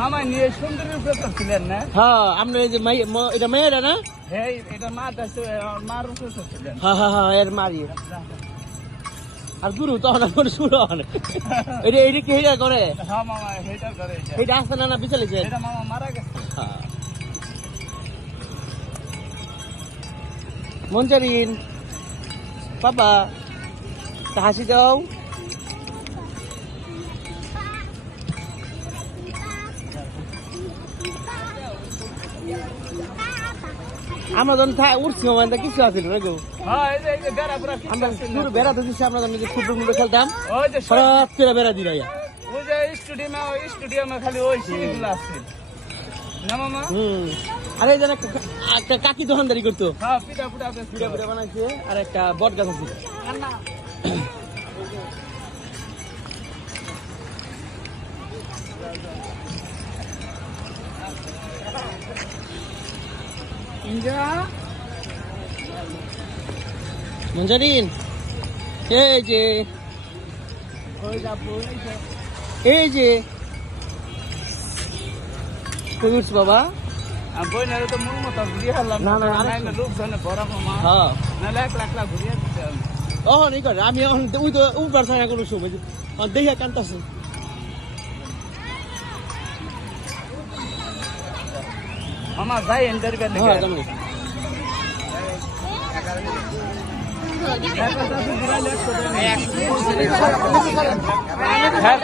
মামা নিয়ে সুন্দরের উপরে করছিলেন না? হ্যাঁ আমরা এই যে এটা মেয়েরা না? হ্যাঁ, এটা মা আছে, মার উপরে করছিলেন। হ্যাঁ এর মারি আর গুরু তখন আমার শুরু হন এটা এইটা কি হেটা করে? হ্যাঁ মামা, এটা করে। এটা আসতে না বিচালিছে এটা মামা মারা গেছে। মঞ্জারিন বাবা হাসি দাও। আমরা যখন উঠছি মোবাইলটা কিছু আছিল না গো। হ্যাঁ, এই যে বেড়া পুরা কিছু আমরা আছে না। পুরো বেড়াতে দিচ্ছি আমরা যখন ফুটবল ফুটবল খেলতাম ওই যে হঠাৎ করে বেড়া দিল ওই যে স্টেডিয়ামে খালি ওই সিঁড়িগুলো আছে না মামা? আর এই যেন একটা কাকি দোকানদারি করতো, হ্যাঁ, পিঠা পুটা পিঠা পিঠা বানাইছে আর একটা বট গাছ আছে। মঞ্জারিন এই যে কই উঠছ বাবা? বই না তো মন মতো ঘুরিয়ে হারলাম না, লোকজনে বড় মামা হ্যাঁ না, লাখ লাখ লাখ ঘুরিয়ে দিতে হবে। তখন এই করে আমি এখন ওই তো উপর ছাড়া কোনো সময় দেখে কান্তাছে। মামা যাই ইন্টারভিউ হ্যাঁ জানি হ্যাঁ